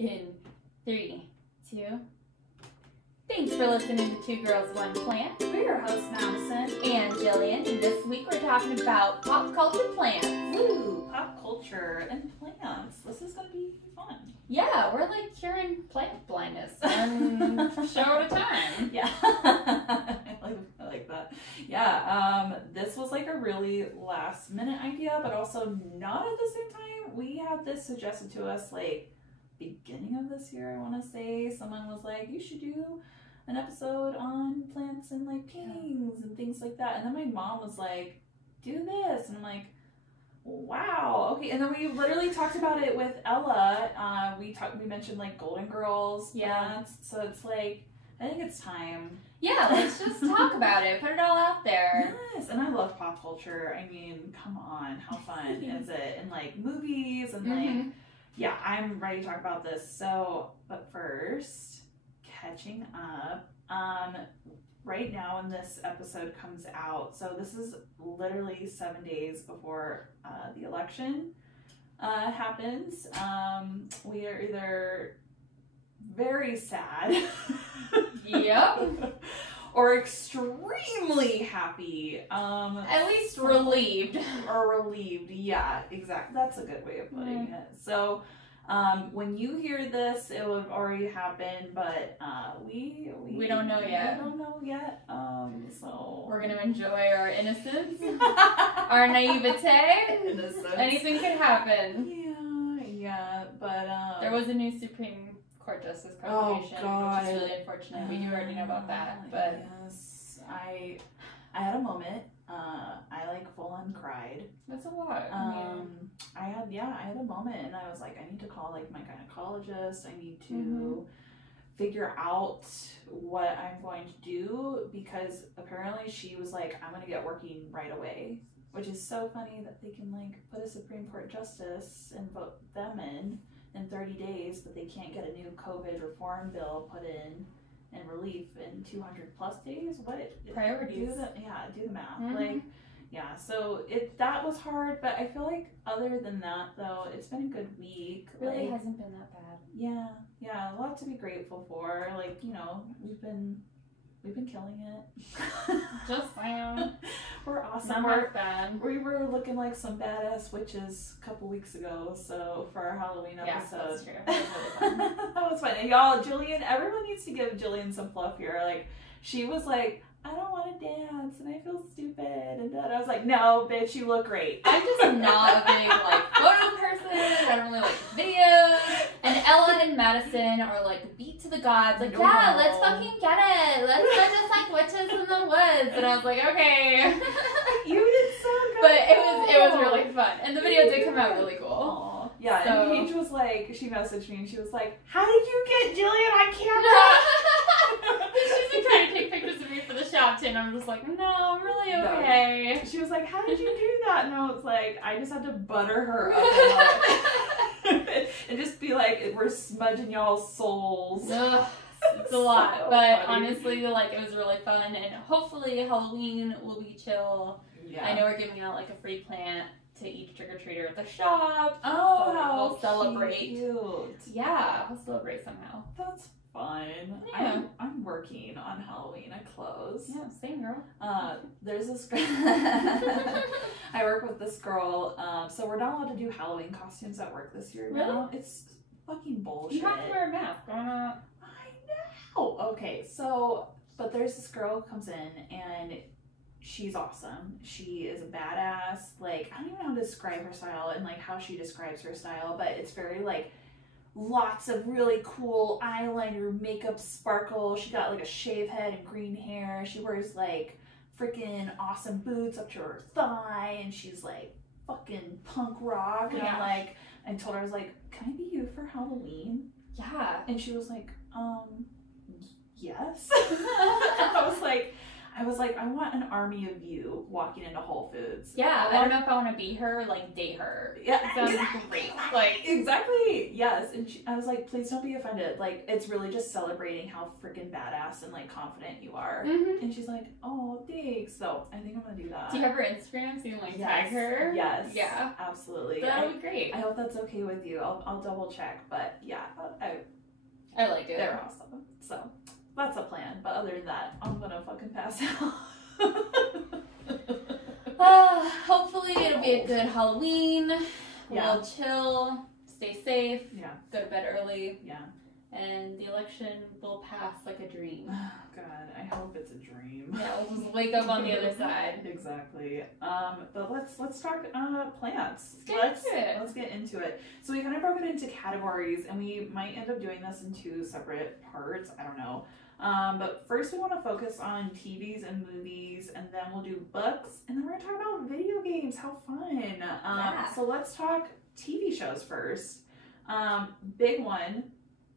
In 3, 2. Thanks for listening to Two Girls, One Plant. We're your hosts, Madison And Jillian. And this week we're talking about pop culture plants. Woo! Pop culture and plants. This is gonna be fun. Yeah, we're like curing plant blindness one show at a time. Yeah. I like that. Yeah, this was like a really last minute idea, but also not at the same time. We had this suggested to us like beginning of this year, I want to say. Someone was like, you should do an episode on plants and like paintings and things like that. And then my mom was like, do this. And I'm like, wow, okay. And then we literally talked about it with Ella. We mentioned like Golden Girls plants. So it's like, I think it's time. Yeah, let's just talk about it. Put it all out there. Yes, and I love pop culture. I mean, come on, how fun is it? And like movies and like, yeah, I'm ready to talk about this. So, but first, catching up. Right now when this episode comes out, so this is literally 7 days before the election happens. We are either very sad Yep. or extremely happy. At least relieved. Or relieved, yeah, exactly. That's a good way of putting it. So when you hear this, it would have already happened, but we don't know yet. We don't know yet. So we're gonna enjoy our innocence, our naivete. Innocence. Anything could happen. Yeah, but there was a new Supreme Court Justice confirmation, which is really unfortunate. We do already know about that, but yes, I had a moment. I like full on cried. That's a lot. I had a moment, and I was like, I need to call like my gynecologist. I need to figure out what I'm going to do, because apparently she was like, I'm gonna get working right away, which is so funny that they can like put a Supreme Court justice and vote them in 30 days, but they can't get a new COVID reform bill put in and relief in 200 plus days. What priorities? Do the math. Like, yeah. So that was hard, but I feel like other than that, though, it's been a good week. It really like, hasn't been that bad. Yeah, a lot to be grateful for. Like, you know, we've been killing it. Just saying. We're awesome. We were looking like some badass witches a couple weeks ago, so for our Halloween episode. That's true. That was really fun. That was fun. And y'all, Jillian, everyone needs to give Jillian some fluff here. Like, she was like, I don't want to dance and I feel stupid, and then I was like, no, bitch, you look great. I'm just not a big like photo person. I don't really like videos. And Ella and Madison are like beat to the gods. Like, yeah, let's fucking get it. Let's go just like witches in the woods. And I was like, okay. You did so good. But it was really fun, and the video did come out really cool. Aww. Yeah, so, and Paige was like, she messaged me and she was like, how did you get Jillian on camera? She's been trying to take pictures of me for the shop too, and I'm just like, no, I'm really okay. No. She was like, how did you do that? And I was like, I just had to butter her up and just be like, we're smudging y'all's souls. Ugh, it's a lot, so but funny. Honestly, like, it was really fun, and hopefully Halloween will be chill. Yeah. I know we're giving out like a free plant to each trick-or-treater at the shop. Oh, so how we'll celebrate. Cute. Yeah, we'll celebrate somehow. That's fun. Yeah. I'm working on Halloween clothes. Yeah, same girl. There's this girl. I work with this girl. So we're not allowed to do Halloween costumes at work this year. Really? Now. It's fucking bullshit. You have to wear a mask. I know. Okay, so but there's this girl who comes in and she's awesome. She is a badass. Like, I don't even know how to describe her style and like how she describes her style, but it's very like lots of really cool eyeliner, makeup, sparkle. She got like a shave head and green hair. She wears like freaking awesome boots up to her thigh, and she's like fucking punk rock. And I'm like, I told her, I was like, can I be you for Halloween? Yeah. And she was like, yes. I was like, I want an army of you walking into Whole Foods. Yeah, I don't know if I want to be her, like, date her. Yeah, sounds great. Like, exactly, yes. And I was like, please don't be offended. Like, it's really just celebrating how freaking badass and, like, confident you are. And she's like, oh, thanks. So, I think I'm going to do that. Do you have her Instagram so you can, like, tag her? Yes. Yeah. Absolutely. That would be great. I hope that's okay with you. I'll double check. But, yeah, I I like it. They're awesome. So that's a plan. But other than that, I'm gonna fucking pass out. Hopefully it'll be a good Halloween. Yeah. We'll chill, stay safe, Yeah. go to bed early, Yeah. and the election will pass like a dream. God, I hope it's a dream. Yeah, we'll just wake up on the other side. Exactly. But let's talk plants. Let's get into it. Let's get into it. So we kind of broke it into categories, and we might end up doing this in 2 separate parts. I don't know. But first we want to focus on TVs and movies, and then we'll do books, and then we're gonna talk about video games. How fun! Yeah. So let's talk TV shows first. Big one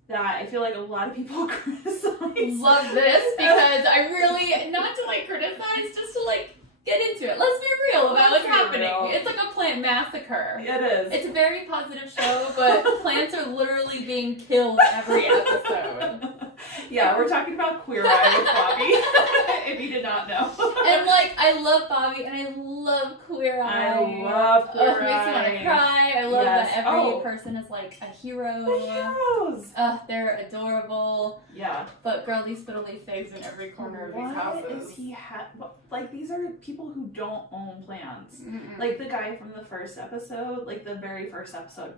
that I feel like a lot of people criticize. Love this because I really, not to like criticize, just to like get into it. Let's be real about what's happening. Real. It's like a plant massacre. It is. It's a very positive show, but plants are literally being killed every episode. Yeah, we're talking about Queer Eye with Bobby, if you did not know. And like, I love Bobby and I love Queer Eye. I love Queer It makes me want Eye. to cry. I love Yes. that every Oh. person is like a hero. The heroes. They're adorable. Yeah. But girly spittly figs in every corner of these houses. What is he like, these are people who don't own plants. Mm-mm. Like the guy from the first episode, like the very first episode.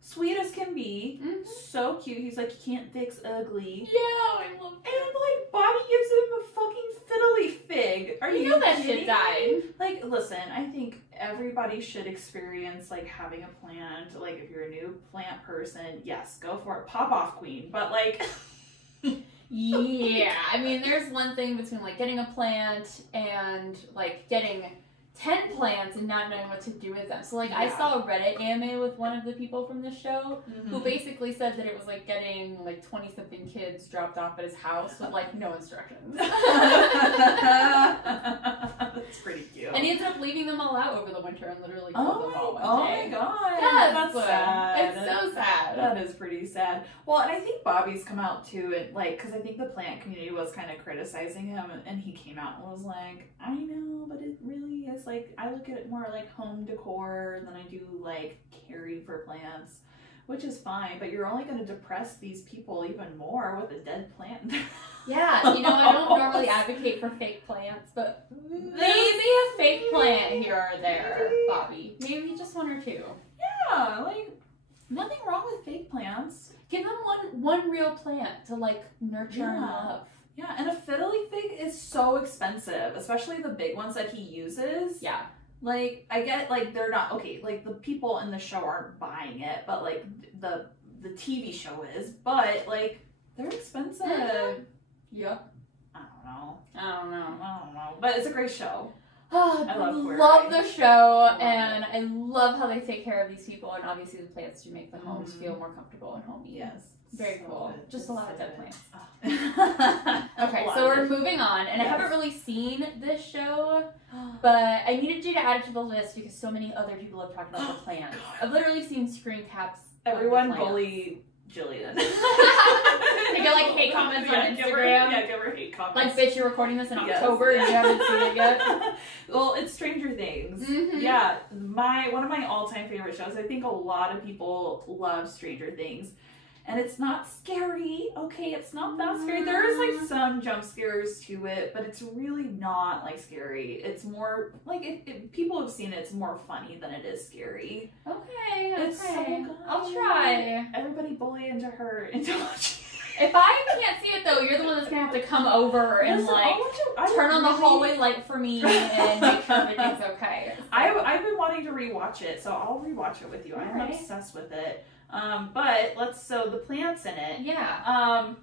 Sweet as can be. Mhm. So cute. He's like, you can't fix ugly. Yeah, I love And like, Bobby gives him a fucking fiddly fig. Are you know that kidding shit died. me? Like, listen, I think everybody should experience like having a plant. Like, if you're a new plant person, yes, go for it. Pop off, queen. But like, Yeah, I mean, there's one thing between like getting a plant and like getting 10 plants and not knowing what to do with them. So like, I Yeah. saw a Reddit AMA with one of the people from the show Mm-hmm. who basically said that it was like getting like 20 something kids dropped off at his house with like no instructions. That's pretty cute. And he ended up leaving them all out over the winter and literally killed them all one oh day. my god. Yes, That's sad. It's so sad. That is pretty sad. Well, and I think Bobby's come out too, and like, because I think the plant community was kind of criticizing him, and he came out and was like, I know, but it really is like, I look at it more like home decor than I do like caring for plants, which is fine, but you're only going to depress these people even more with a dead plant. Yeah, you know, I don't normally advocate for fake plants, but maybe a fake plant here or there, Bobby. Maybe just one or two. Yeah, like, nothing wrong with fake plants. Give them one real plant to like nurture and Yeah. love. Yeah, and a fiddly fig is so expensive, especially the big ones that he uses. Yeah. Like, I get, like, they're not, okay, like, the people in the show aren't buying it, but, like, the TV show is, but, like, they're expensive. Mhm. Yep. I don't know. I don't know. But it's a great show. Oh, I love Queer love Eye. the show, Love and I love how they take care of these people, and obviously the plants do make the homes Mhm. feel more comfortable and homey. Yes. Very So cool. good. Just a lot of dead So plants. good. Okay, so we're moving on, and I Yes. haven't really seen this show, but I needed you to add it to the list because so many other people have talked about the plants. I've literally seen screen caps. of the Everyone plants. bully Jillian. They get, like, hate comments on Give her, Instagram. give her hate comments. Like, bitch, you're recording this in Yes. October and you haven't seen it yet. Well, it's Stranger Things. Mhm. Yeah, one of my all-time favorite shows. I think a lot of people love Stranger Things. And it's not scary. Okay, it's not that scary. There is like some jump scares to it, but it's really not like scary. It's more like if people have seen it, it's more funny than it is scary. Okay, It's so good. I'll try. Everybody bully into watching. If I can't see it though, you're the one that's gonna have to come over and Listen, like I turn on the really- hallway light for me and make sure everything's okay. So- I've been wanting to rewatch it, so I'll rewatch it with you. I'm Alright. obsessed with it. But so the plants in it. Yeah.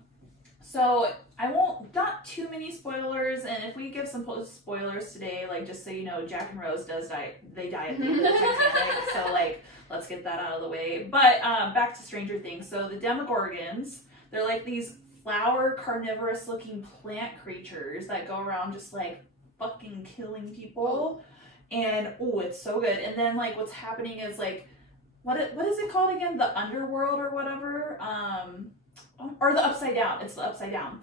So I won't, not too many spoilers, and if we give some spoilers today, like just so you know, Jack and Rose does die. They die at the end of the Titanic, so like let's get that out of the way. But back to Stranger Things. So the Demogorgons, they're like these flower carnivorous looking plant creatures that go around just like fucking killing people, and oh, it's so good. And then like what's happening is like, what is it called again? The underworld or whatever, or the upside down. It's the upside down.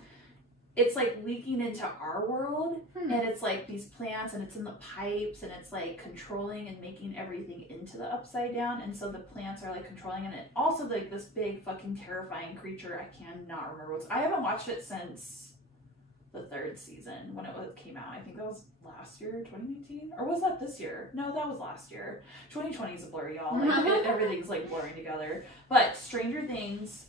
it's like leaking into our world, and it's like these plants, and it's in the pipes, and it's like controlling and making everything into the upside down, and so the plants are like controlling, and it also like this big fucking terrifying creature. I cannot remember I haven't watched it since the 3rd season when it came out. I think that was last year, 2019, or was that this year? No, that was last year. 2020 is a blur, y'all. Like everything's like blurring together. But Stranger Things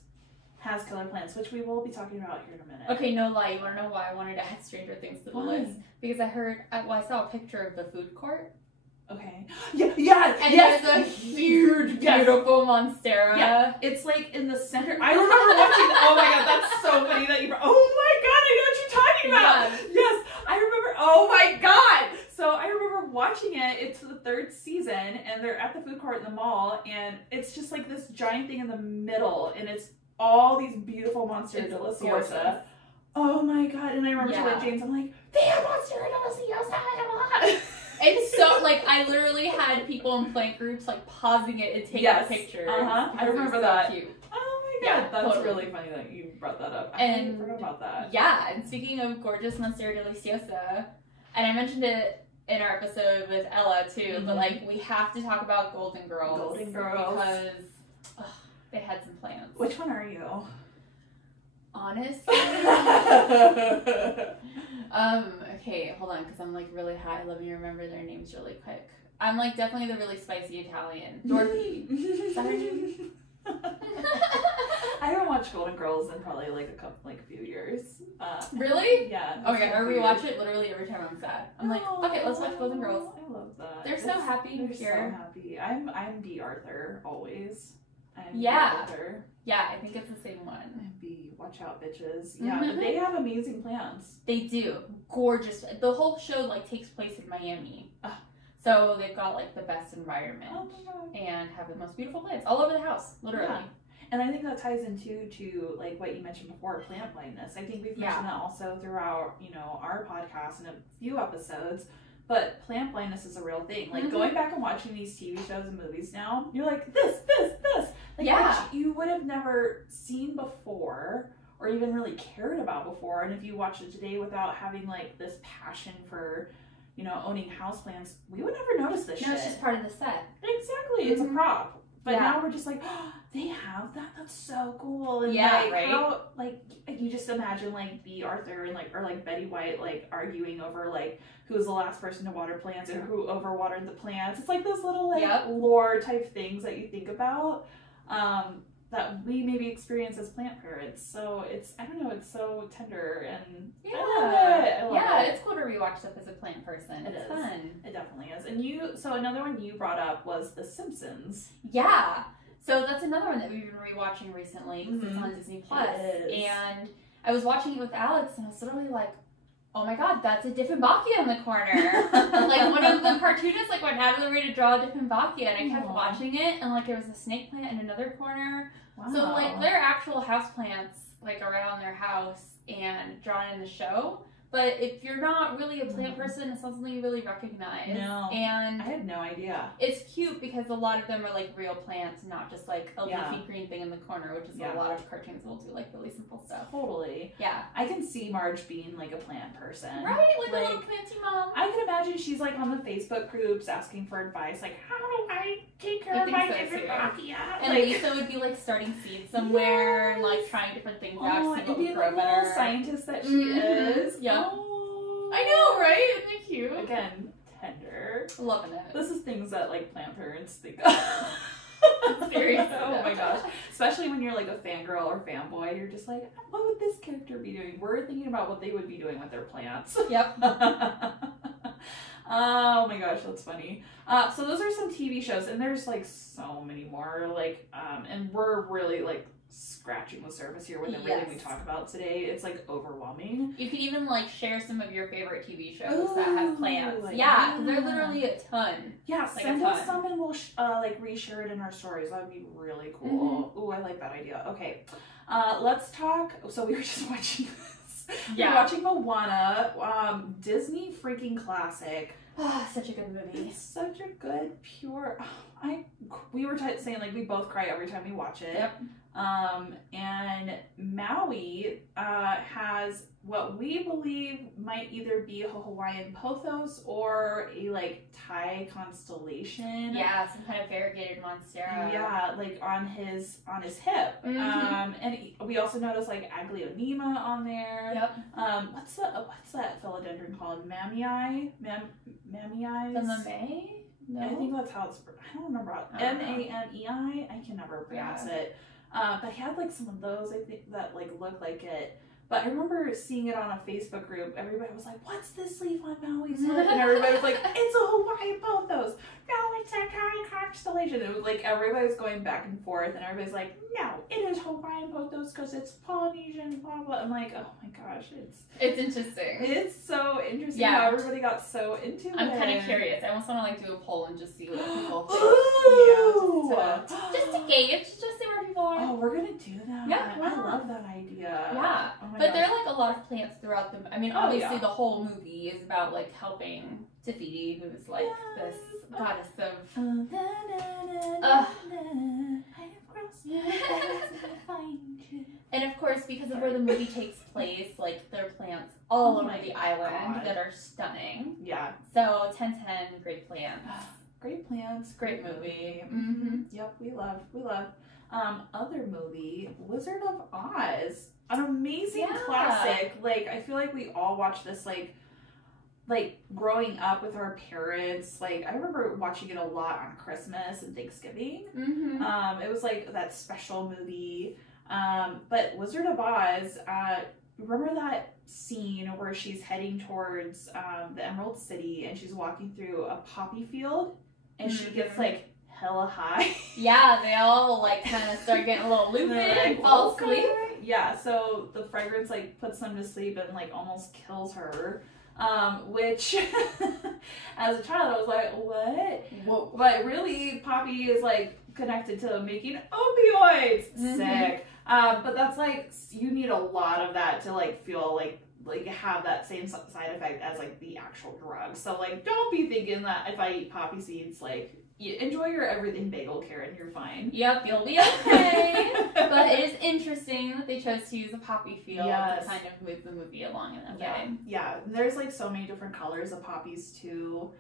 has killer plants, which we will be talking about here in a minute. Okay, no lie. You want to know why I wanted to add Stranger Things to the list? Because I saw a picture of the food court. Okay. Yeah. And there's a huge, beautiful Monstera. Yeah. It's like in the center. I remember watching. Oh my god, that's so funny that you. Oh my god, I know what you're talking about. Yes, I remember. Oh my god. So I remember watching it. It's the 3rd season, and they're at the food court in the mall, and it's just like this giant thing in the middle, and it's all these beautiful Monstera Deliciosa. Oh my god! And I remember telling James, I'm like, they have Monstera Deliciosa. It's so, like, I literally had people in plant groups, like, pausing it and taking pictures. I remember that. Cute. Oh my god, that's really funny that you brought that up. I forgot about that. Yeah, and speaking of gorgeous Monstera Deliciosa, and I mentioned it in our episode with Ella, too, but, like, we have to talk about Golden Girls. Golden Girls. Because they had some plans. Which one are you? Honestly? Okay, hold on, because I'm like really high. Let me remember their names really quick. I'm like definitely the really spicy Italian. Dorothy. Is that her name? I haven't watched Golden Girls in probably like a few years. Really? Yeah. Oh my god, I rewatch it literally every time I'm sad. I'm like, okay, let's watch Golden Girls. I love that. They're so happy and pure. They're so happy. I'm B. Arthur always. Arthur. Yeah, I think it's the same one. And B. Watch out, bitches. Yeah, but they have amazing plants. They do. Gorgeous. The whole show like takes place in Miami. So they've got like the best environment and have the most beautiful plants all over the house, literally. Yeah. And I think that ties into to like what you mentioned before, plant blindness. I think we've mentioned that also throughout, our podcast and a few episodes. But plant blindness is a real thing. Like going back and watching these TV shows and movies now, you're like this. Like which you would have never seen before or even really cared about before. And if you watch it today without having like this passion for, owning houseplants, we would never notice this shit. No, it's just part of the set. Exactly. It's a prop. But now we're just like, oh, they have that? That's so cool. And how, you just imagine like B. Arthur and or Betty White arguing over who was the last person to water plants or who overwatered the plants. It's like those little lore type things that you think about that we maybe experience as plant parents. So it's so tender and I love it. It's cool to rewatch stuff as a plant person. It's fun. It definitely is. And so another one you brought up was The Simpsons. Yeah. So that's another one that we've been rewatching recently because it's on Disney Plus. And I was watching it with Alex and I was literally like, oh my god, that's a Dieffenbachia in the corner. One of the cartoonists went out of the way to draw a Dieffenbachia, and I kept watching it, and there was a snake plant in another corner. Wow. So they're actual house plants around their house and drawn in the show. But if you're not really a plant person, it's not something you really recognize. No. And I had no idea. It's cute because a lot of them are real plants, not just a leafy green thing in the corner, which is a lot of cartoons will do really simple stuff. Totally. Yeah. I can see Marge being a plant person. Right? A little planty mom. I can imagine she's on the Facebook groups asking for advice, how do I take care of my Dieffenbachia? And Lisa would be starting seeds somewhere and trying different things out to see what would grow better. Little scientist that she is. Yeah. Oh. I know, right? Isn't it cute? Again, tender. Loving it. This is things that plant parents think of. Seriously. Oh my gosh. Especially when you're a fangirl or fanboy, you're just what would this character be doing? We're thinking about what they would be doing with their plants. Yep. Oh my gosh, that's funny. So those are some TV shows, and there's so many more. And we're really scratching the surface here with everything we talk about today. It's overwhelming. You can even share some of your favorite TV shows that have plants. Yeah, because there are literally a ton. Yeah, send us some and we'll reshare it in our stories. That would be really cool. Ooh, I like that idea. Okay, let's talk. So we were just watching this. Yeah, we're watching Moana, Disney freaking classic. Such a good movie. It's such a good, pure. We were saying we both cry every time we watch it. Yep. And Maui has what we believe might either be a Hawaiian pothos or a like Thai constellation. Yeah, some kind of variegated monstera. Yeah, like on his hip. Mhm. And we also noticed like Aglaonema on there. Yep. What's that philodendron called? Mamii? Mamii? The mamey? No. I think that's how it's. I don't remember. Mamei. I can never pronounce it. But he had like some of those. I think that like looked like it. But I remember seeing it on a Facebook group. Everybody was like, "What's this leaf on Maui's head?" And everybody was like, "It's a Hawaiian pothos. No, it's a Thai constellation." It was like everybody was going back and forth, and everybody's like, "No, it is Hawaiian pothos because it's Polynesian." Blah blah. I'm like, "Oh my gosh, it's interesting. It's so interesting Yeah. how everybody got so into it." I'm kind of curious. I almost want to like do a poll and just see what people think. Ooh. Just to gauge, just see where people are. Oh, we're gonna do that. Yeah, I love that idea. Yeah, oh my but gosh. there are like a lot of plants throughout the. I mean, Oh, obviously yeah. the whole movie is about like helping Tafiti, who's like this goddess of. And of course, because of where the movie takes place, like there are plants all Oh over my the island God. that are stunning. Yeah. So 10/10, great plants. Great plans. Great movie. Yep, we love. Other movie, Wizard of Oz. An amazing Yeah. classic. Like, I feel like we all watched this, like growing up with our parents. Like, I remember watching it a lot on Christmas and Thanksgiving. It was like that special movie. But Wizard of Oz, remember that scene where she's heading towards the Emerald City and she's walking through a poppy field and she gets like hella high. Yeah, they all like kind of start getting a little loopy and fall asleep. Yeah, so the fragrance like puts them to sleep and like almost kills her. Which as a child I was like, what? Whoa. But really Poppy is like connected to making opioids. Sick. But that's like, you need a lot of that to like feel like have that same side effect as like the actual drug. So like, don't be thinking that if I eat poppy seeds, like enjoy your everything bagel, Karen, you're fine. Yep, you'll be okay. But it is interesting that they chose to use a poppy field Yes. to kind of move the movie along in that Yeah, way. yeah. There's like so many different colors of poppies too.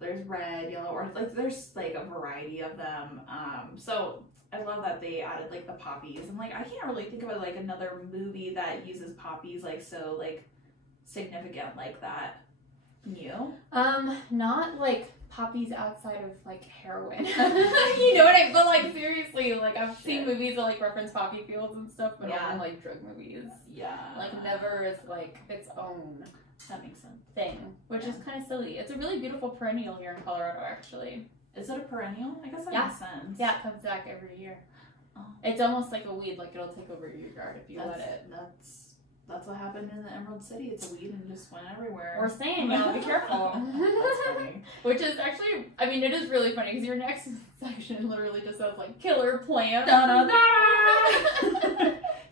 There's red, yellow, or like there's like a variety of them. So I love that they added like the poppies. And like I can't really think of like another movie that uses poppies like so like significant like that. You? Not like poppies outside of like heroin. You know what I mean? But like seriously, like I've seen movies that like reference poppy fields and stuff, but Yeah. only like drug movies. Yeah. Like never is like its own That makes sense. thing, which is kind of silly. It's a really beautiful perennial here in Colorado, actually. Is it a perennial? I guess that Yeah. makes sense. Yeah, it comes back every year. Oh. It's almost like a weed, like it'll take over your yard if you let it. That's what happened in the Emerald City. It's a weed and just went everywhere. We're saying, be careful. That's funny. Which is actually, I mean, it is really funny because your next section literally just says like killer plants. Da-da-da!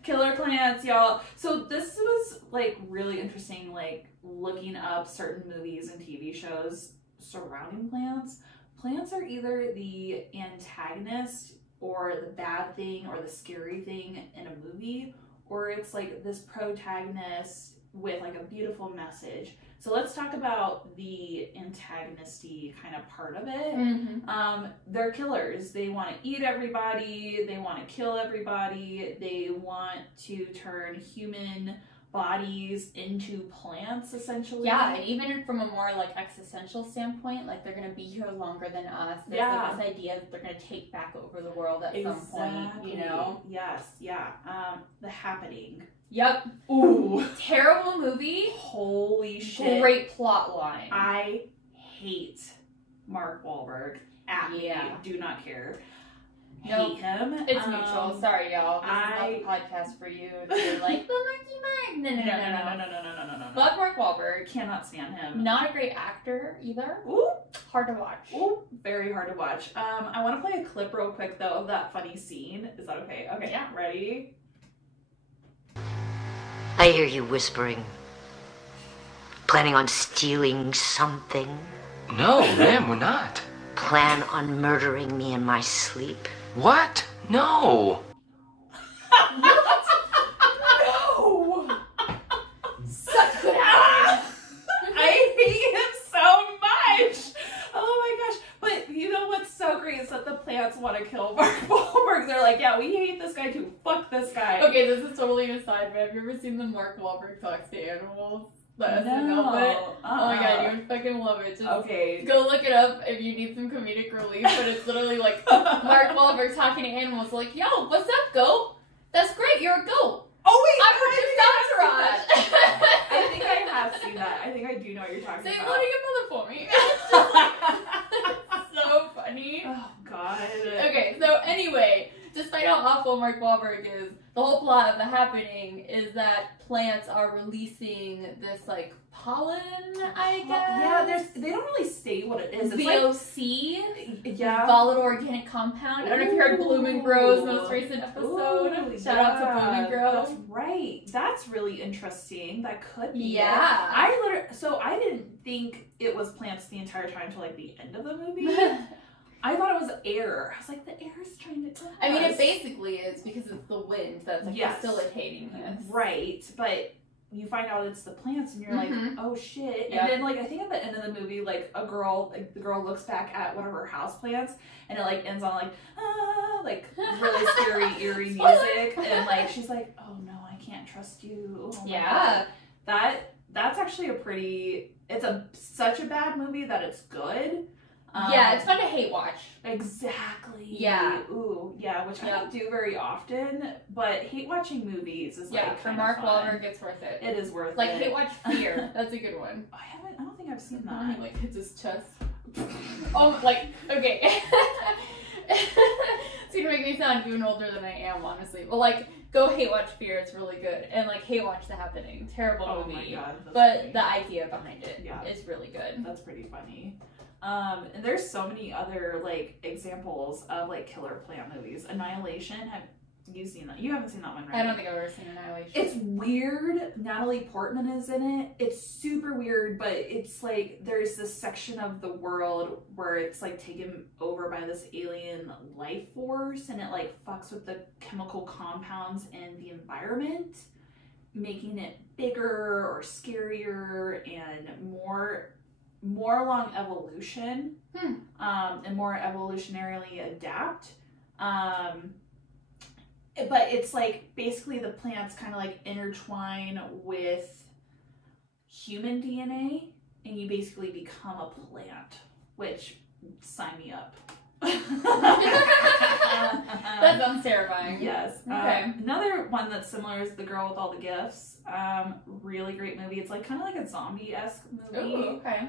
Killer plants, y'all. So this was like really interesting, like looking up certain movies and TV shows surrounding plants. Plants are either the antagonist or the bad thing or the scary thing in a movie, or it's like this protagonist with like a beautiful message. So let's talk about the antagonisty kind of part of it. They're killers. They want to eat everybody. They want to kill everybody. They want to turn human bodies into plants, essentially. Yeah, and even from a more like existential standpoint, like they're gonna be here longer than us. There's like this idea that they're gonna take back over the world at some point, you know? Yes, yeah. The Happening. Yep. Ooh. Terrible movie. Holy shit. Great plot line. I hate Mark Wahlberg. Yeah. Do not care. Nope. Hate him. It's neutral. Sorry, y'all. This is not the podcast for you. If you're like, but Marky Mark. No. No. Fuck Mark Wahlberg. Cannot stand him. Not a great actor either. Ooh. Hard to watch. Ooh. Very hard to watch. I want to play a clip real quick though of that funny scene. Is that okay? Okay. Yeah. Ready? I hear you whispering. Planning on stealing something? No, ma'am, we're not. Plan on murdering me in my sleep? What? No. No! Such good acting. I hate him so much. Oh my gosh. But you know what's so great is that the plants want to kill Mark Wahlberg. They're like, yeah, we hate this guy too. Fuck this guy. Okay, this is totally an aside, but have you ever seen the Mark Wahlberg talks to animals? The SNL bit? Oh my god, you would fucking love it. Just Okay. go look it up if you need some comedic relief, but it's literally like Mark Wahlberg talking to animals like, yo, what's up, goat? That's great, you're a goat. Oh wait, I produced Entourage. I think I have seen that. I think I do know what you're talking Say about. hello to your mother for me. So funny. Oh god. Okay, so anyway, despite how awful Mark Wahlberg is, the whole plot of The Happening is that plants are releasing this, like, pollen, I guess? Yeah, they don't really say what it is. It's VOC? yeah. Volatile Organic Compound. I don't know if you heard Bloom and Grow's most recent episode. Ooh, Shout out to Bloom and Grow. That's right. That's really interesting. That could be Yeah. it. I didn't think it was plants the entire time until like the end of the movie. I thought it was air. I was like, the air is trying to kill us. I mean, it basically is because it's the wind that's like Yes. facilitating this. Right, but you find out it's the plants and you're like, oh shit. Yeah. And then like I think at the end of the movie, like the girl looks back at one of her house plants and it like ends on like really scary, eerie music and like she's like, oh no, I can't trust you. Oh my Yeah. God. That's actually such a bad movie that it's good. Yeah, it's fun to hate watch. Exactly. Yeah. Ooh, yeah, which I don't do very often, but hate watching movies is Yeah, like for kind Mark of fun. Wahlberg, it's worth it. It is worth Like, it. hate watch Fear. That's a good one. I don't think I've seen He, that. like, hits his chest. Oh, like, okay. It's gonna make me sound even older than I am, honestly. But, like, go hate watch Fear. It's really good. And, like, hate watch The Happening. Terrible movie. Oh my god. That's But funny. the idea behind it Yeah. is really good. That's pretty funny. And there's so many other like examples of like killer plant movies. Annihilation, have you seen that? You haven't seen that one, right? I don't think I've ever seen Annihilation. It's weird. Natalie Portman is in it. It's super weird, but it's like there's this section of the world where it's like taken over by this alien life force and it like fucks with the chemical compounds in the environment, making it bigger or scarier and more along evolution, and more evolutionarily adapt. But it's like basically the plants kind of like intertwine with human DNA and you basically become a plant, which sign me up. That sounds terrifying. Yes. Okay. Another one that's similar is The Girl with All the Gifts. Really great movie. It's like kind of like a zombie-esque movie. Ooh, okay.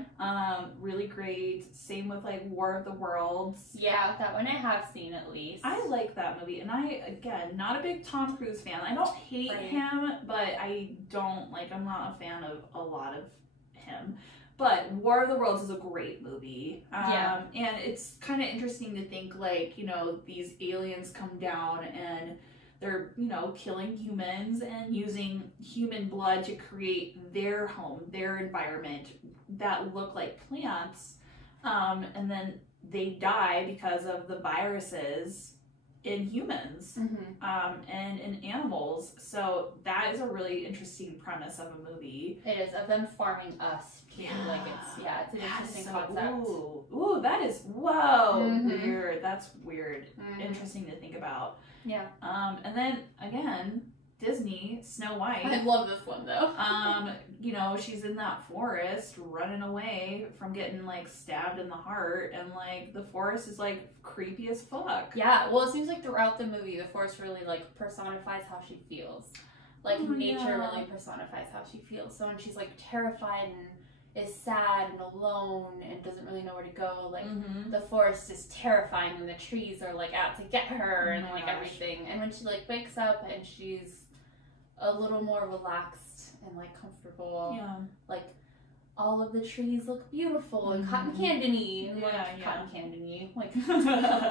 Really great. Same with like War of the Worlds. Yeah, that one I have seen at least. I like that movie, and again, not a big Tom Cruise fan. I don't hate him, but I'm not a fan of a lot of him. But War of the Worlds is a great movie. Yeah. And it's kind of interesting to think, like, you know, these aliens come down and they're, you know, killing humans and using human blood to create their home, their environment that look like plants. And then they die because of the viruses in humans and in animals. So that is a really interesting premise of a movie. It is, of them farming us. Too. Like it's an interesting concept. Ooh, that is weird. That's weird. Interesting to think about. Yeah. And then again, Disney, Snow White. I love this one though. You know, she's in that forest running away from getting like stabbed in the heart, and like the forest is like creepy as fuck. Yeah, well, it seems like throughout the movie, the forest really like personifies how she feels. Like nature really personifies how she feels. So when she's like terrified and is sad and alone and doesn't really know where to go, like the forest is terrifying when the trees are like out to get her and like everything. And when she like wakes up and she's a little more relaxed and like comfortable, like all of the trees look beautiful and cotton candy, cotton candy, like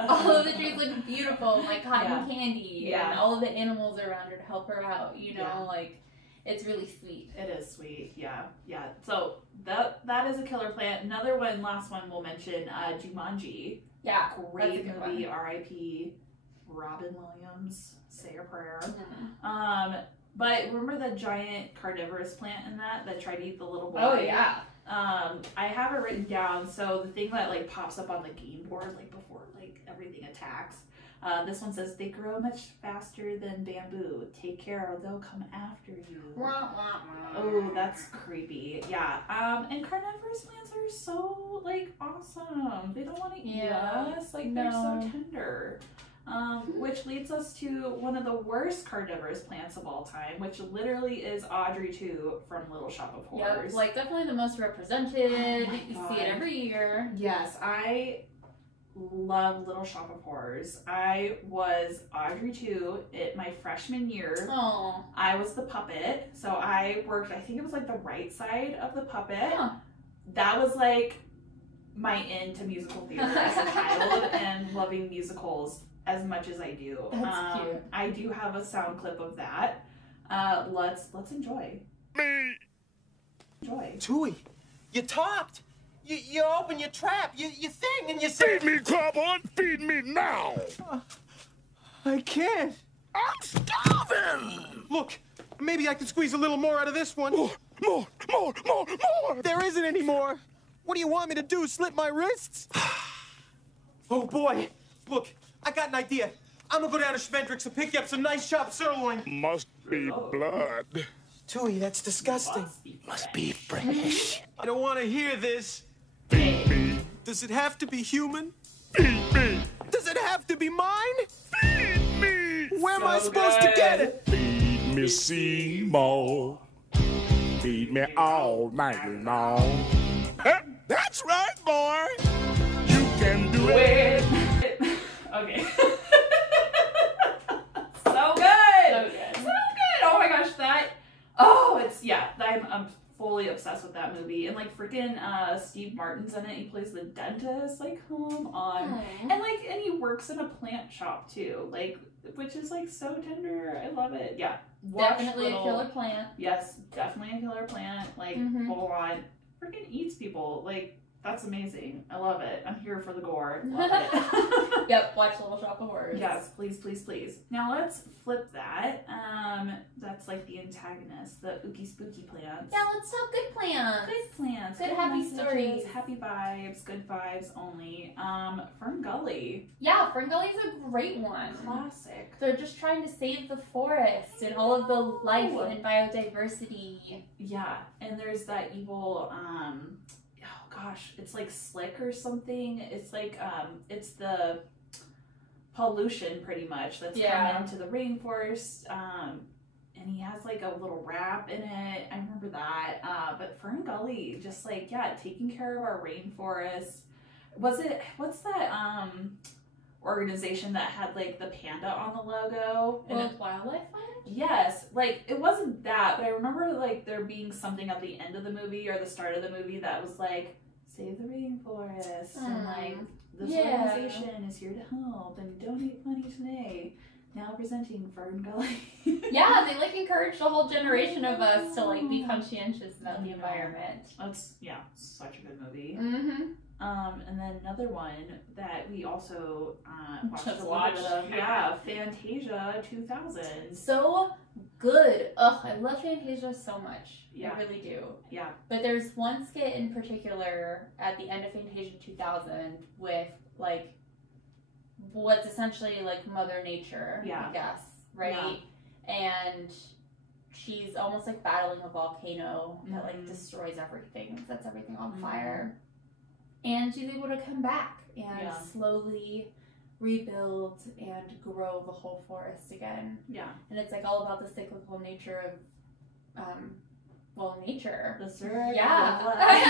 all of the trees look beautiful and like cotton candy, and all of the animals around her to help her out, you know, like it's really sweet. It is sweet, yeah. So that is a killer plant. Another one, last one we'll mention, Jumanji. Yeah, great movie. R.I.P. Robin Williams, Say a Prayer. Mm-hmm. But remember the giant carnivorous plant in that tried to eat the little boy? Oh yeah. I have it written down. So the thing that like pops up on the game board like before like everything attacks. This one says they grow much faster than bamboo. Take care or they'll come after you. Oh, that's creepy. Yeah. And carnivorous plants are so like awesome. They don't want to eat us. Like they're so tender. Which leads us to one of the worst carnivorous plants of all time, which literally is Audrey 2 from Little Shop of Horrors. Yep, like definitely the most represented. You see it every year. Yes, I love Little Shop of Horrors. I was Audrey 2 at my freshman year. Oh. I was the puppet, so I worked, I think it was like the right side of the puppet. Huh. That was like my into musical theater as a child and loving musicals as much as I do. That's cute. I do have a sound clip of that. Let's enjoy. Me. Enjoy. Tui, you talked. You opened your trap, you thing, and you said... Feed me, Carbon! Feed me now! I can't. I'm starving! Look, maybe I can squeeze a little more out of this one. More! There isn't any more. What do you want me to do, slit my wrists? Oh, boy. Look, I got an idea. I'm gonna go down to Schmendrick's and pick you up some nice chopped sirloin. Must be blood. Tui, that's disgusting. Must be fresh. I don't want to hear this. Feed me. Does it have to be human? Feed me. Does it have to be mine? Feed me. Where am I supposed to get it? Feed me, Seymour. Feed me all night long. That's right, boy. You can do it. Okay. So good. So good. So good. Oh my gosh, that. Oh, it's I'm fully obsessed with that movie. And like freaking Steve Martin's in it. He plays the dentist. Like, come on. And he works in a plant shop too. Like, which is like so tender. I love it. Yeah. Definitely a killer plant. Yes, definitely a killer plant. Like full on. Freaking eats people. Like, that's amazing. I love it. I'm here for the gore. Love it. Yep, watch Little Shop of Horrors. Yes, please, please, please. Now let's flip that. That's like the antagonist, the ooky spooky plants. Yeah, let's talk good plants. Good plants. Good happy messages, stories. Happy vibes. Good vibes only. Fern Gully. Yeah, Fern Gully's a great one. Classic. They're just trying to save the forest and all of the life and biodiversity. Yeah, and there's that evil, oh gosh, it's like Slick or something. It's like, it's the pollution pretty much that's come into the rainforest. And he has like a little rap in it. I remember that. But Fern Gully, just like, taking care of our rainforest. What's that organization that had like the panda on the logo? World Wildlife Fund? Yes, like it wasn't that, but I remember like there being something at the end of the movie or the start of the movie that was like, save the rainforest, and like this organization is here to help and donate money today. Now presenting Fern Gully. Yeah, they like encouraged a whole generation of us to like be conscientious about the environment. That's such a good movie. Mm-hmm. And then another one that we also watched Just a little bit of, Fantasia 2000. So good. Ugh, I love Fantasia so much. Yeah. I really do. Yeah. But there's one skit in particular at the end of Fantasia 2000 with like what's essentially like Mother Nature, I guess, right? Yeah. And she's almost like battling a volcano that like destroys everything, sets everything on fire. And she's able to come back and slowly rebuild and grow the whole forest again. Yeah. And it's like all about the cyclical nature of nature. The surge. Yeah.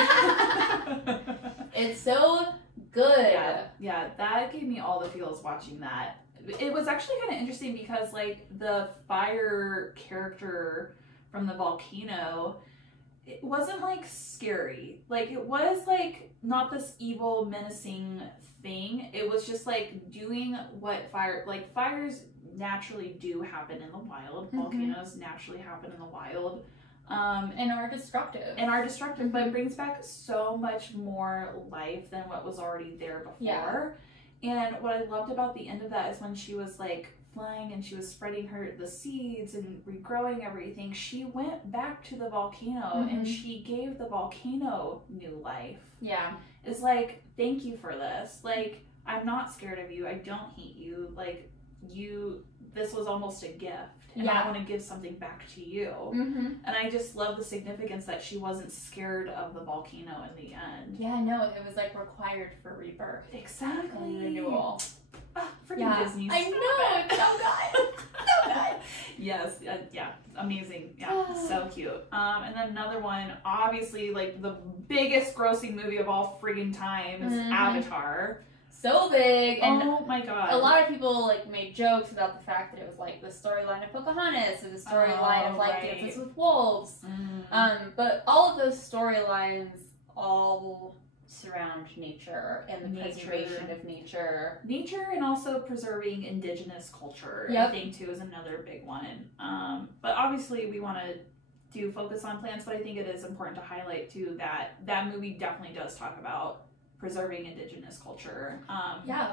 It's so good. Yeah, that gave me all the feels watching that. It was actually kind of interesting because like the fire character from the volcano, it wasn't like scary. Like it was like not this evil menacing thing. It was just like doing what fires naturally do happen in the wild. Volcanoes naturally happen in the wild. And are destructive. But it brings back so much more life than what was already there before. And what I loved about the end of that is when she was like flying and she was spreading the seeds and regrowing everything, she went back to the volcano and she gave the volcano new life. Yeah. It's like, thank you for this. Like, I'm not scared of you. I don't hate you. Like, this was almost a gift. And I want to give something back to you. And I just love the significance that she wasn't scared of the volcano in the end. Yeah, no, it was like required for rebirth. Exactly. And renewal. Freaking Disney. I know, it's so good. So good. Yes, yeah, amazing. Yeah, so cute. And then another one, obviously, like the biggest grossing movie of all friggin' time is Avatar. So big, and oh my god, a lot of people like made jokes about the fact that it was like the storyline of Pocahontas or the storyline of like Dances with Wolves. But all of those storylines all surround nature and the preservation of nature. Nature and also preserving indigenous culture, I think too, is another big one. But obviously we want to do focus on plants, but I think it is important to highlight too that movie definitely does talk about preserving indigenous culture,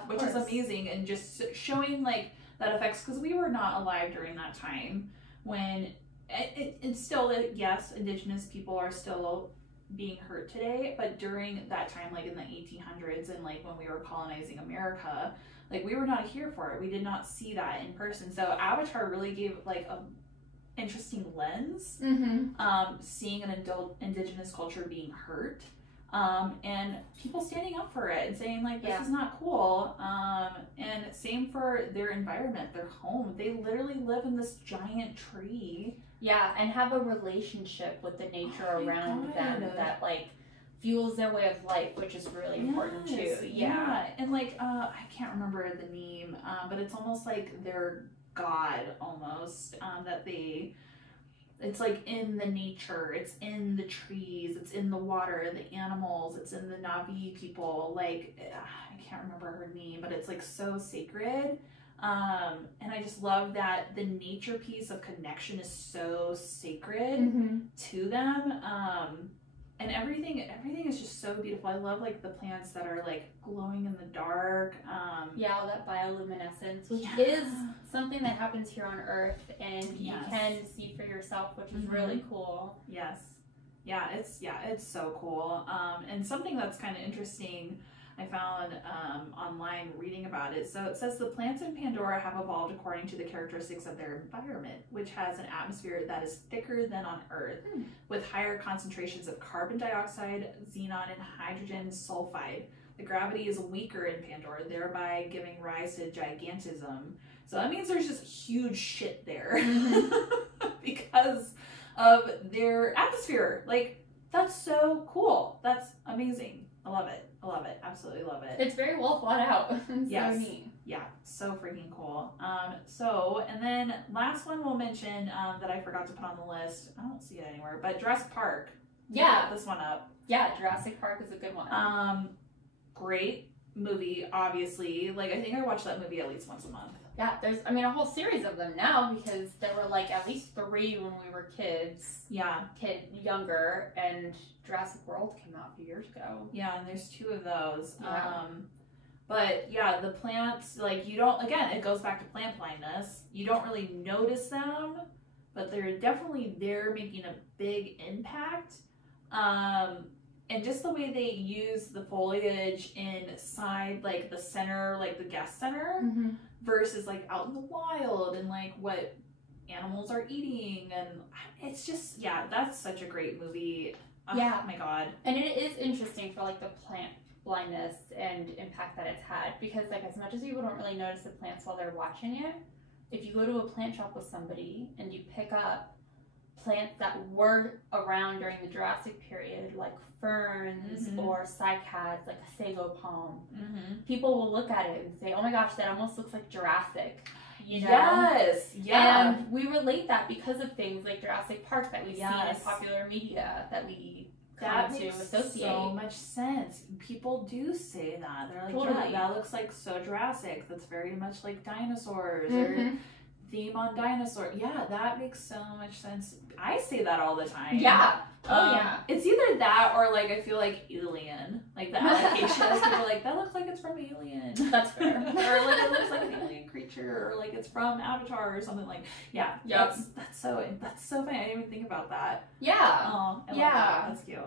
which is amazing, and just showing like that affects, because we were not alive during that time when it's still, yes, indigenous people are still being hurt today, but during that time, like in the 1800s and like when we were colonizing America, like we were not here for it. We did not see that in person. So Avatar really gave like a interesting lens, seeing an indigenous culture being hurt. And people standing up for it and saying like, this is not cool. And same for their environment, their home. They literally live in this giant tree. Yeah, and have a relationship with the nature around them that like fuels their way of life, which is really important too. Yeah. And like, I can't remember the name, but it's almost like their god almost, that it's like in the nature, it's in the trees, it's in the water, the animals, it's in the Na'vi people. Like, I can't remember her name, but it's like so sacred. And I just love that the nature piece of connection is so sacred to them. And everything is just so beautiful. I love like the plants that are like glowing in the dark. All that bioluminescence, which is something that happens here on Earth, and you can see for yourself, which is really cool. Yes. It's so cool. And something that's kind of interesting I found online reading about it. So it says the plants in Pandora have evolved according to the characteristics of their environment, which has an atmosphere that is thicker than on Earth, with higher concentrations of carbon dioxide, xenon, and hydrogen sulfide. The gravity is weaker in Pandora, thereby giving rise to gigantism. So that means there's just huge shit there because of their atmosphere. Like, that's so cool. That's amazing. I love it. Absolutely love it. It's very well thought out. Yes. So neat. Yeah, so freaking cool. And then last one we'll mention that I forgot to put on the list. I don't see it anywhere, but Jurassic Park. Yeah. This one up. Yeah, Jurassic Park is a good one. Great movie, obviously. Like, I think I watch that movie at least once a month. Yeah, there's, a whole series of them now, because there were like at least 3 when we were kids. Yeah. Younger, and Jurassic World came out a few years ago. Yeah, and there's 2 of those. Yeah. But yeah, the plants, like, you don't, again, it goes back to plant blindness. You don't really notice them, but they're definitely there making a big impact. And just the way they use the foliage inside, like, the center, like, the guest center, versus, like, out in the wild, and, like, what animals are eating, and it's just, that's such a great movie. Oh my god. And it is interesting for, like, the plant blindness and impact that it's had, because, like, as much as people don't really notice the plants while they're watching it, if you go to a plant shop with somebody and you pick up plants that were around during the Jurassic period, like ferns or cycads, like a sago palm, people will look at it and say, oh my gosh, that almost looks like Jurassic, you know? Yes, yeah. And we relate that because of things like Jurassic Park that we see in popular media that we come to associate. So much sense. People do say that. They're like, totally. yeah, that looks like so Jurassic. That's very much like dinosaurs or theme on dinosaur. Yeah, that makes so much sense. I say that all the time. Yeah. Oh, yeah. It's either that or like I feel like Alien. Like the allocations, people are like, that looks like it's from Alien. That's fair. Or like it looks like an alien creature, or like it's from Avatar or something like. Yeah. Yep. That's so funny. I didn't even think about that. Yeah. Oh, I love Yeah. that. That's cute.